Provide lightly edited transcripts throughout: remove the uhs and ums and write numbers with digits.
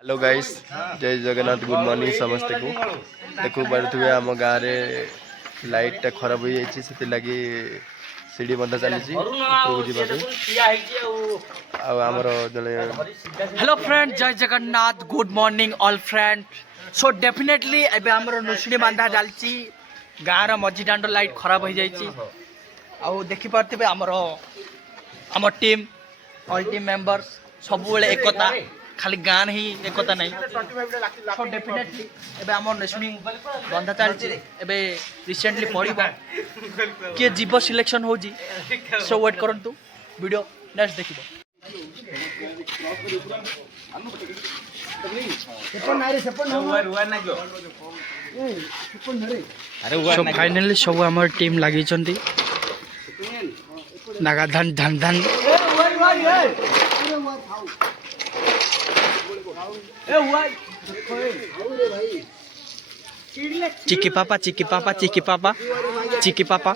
Hello guys, जय Jagannath. Good morning समस्त को। देखो पारे आम गाँव में लाइट टा खराब हो जाइए से लगी सीढ़ी बंधा चली हेलो फ्रेंड, जय Jagannath. Good morning all friend. So definitely एबे हमर नुसड़ी बांधा जालची गाँव मझी दांड लाइट खराब हो जाइए। आउ देखि पारथिबे हमर टीम ऑल टीम मेंबर्स सब बेले एकता, खाली गान ही एकता नहीं। सो डेफिनेटली एबे हमर नुसड़ी बंधा चलची। एबे रिसेंटली पड़िबो के जीव सिलेक्शन हो जी। सो वेट करंतु, वीडियो नेक्स्ट देखिबो। सो फाइनली सब आम टीम लगी नागा धान धान धान चिकी पापा चिकी पापा चिकी पापा चिकी पापा।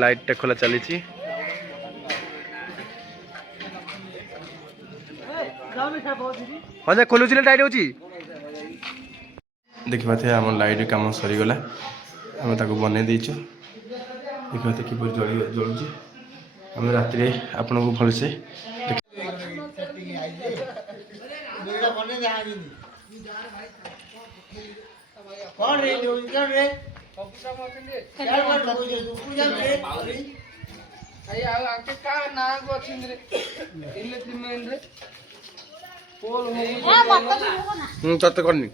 लाइट टा खोला चली हाँ खोलु लाइट होची देखा थे आम लाइट कम सरीगला आम ताको बन देचु। देखा कि जलुची आम रात आपन को भलसे तत्त करनी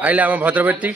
आइले आम भद्रवर्ती।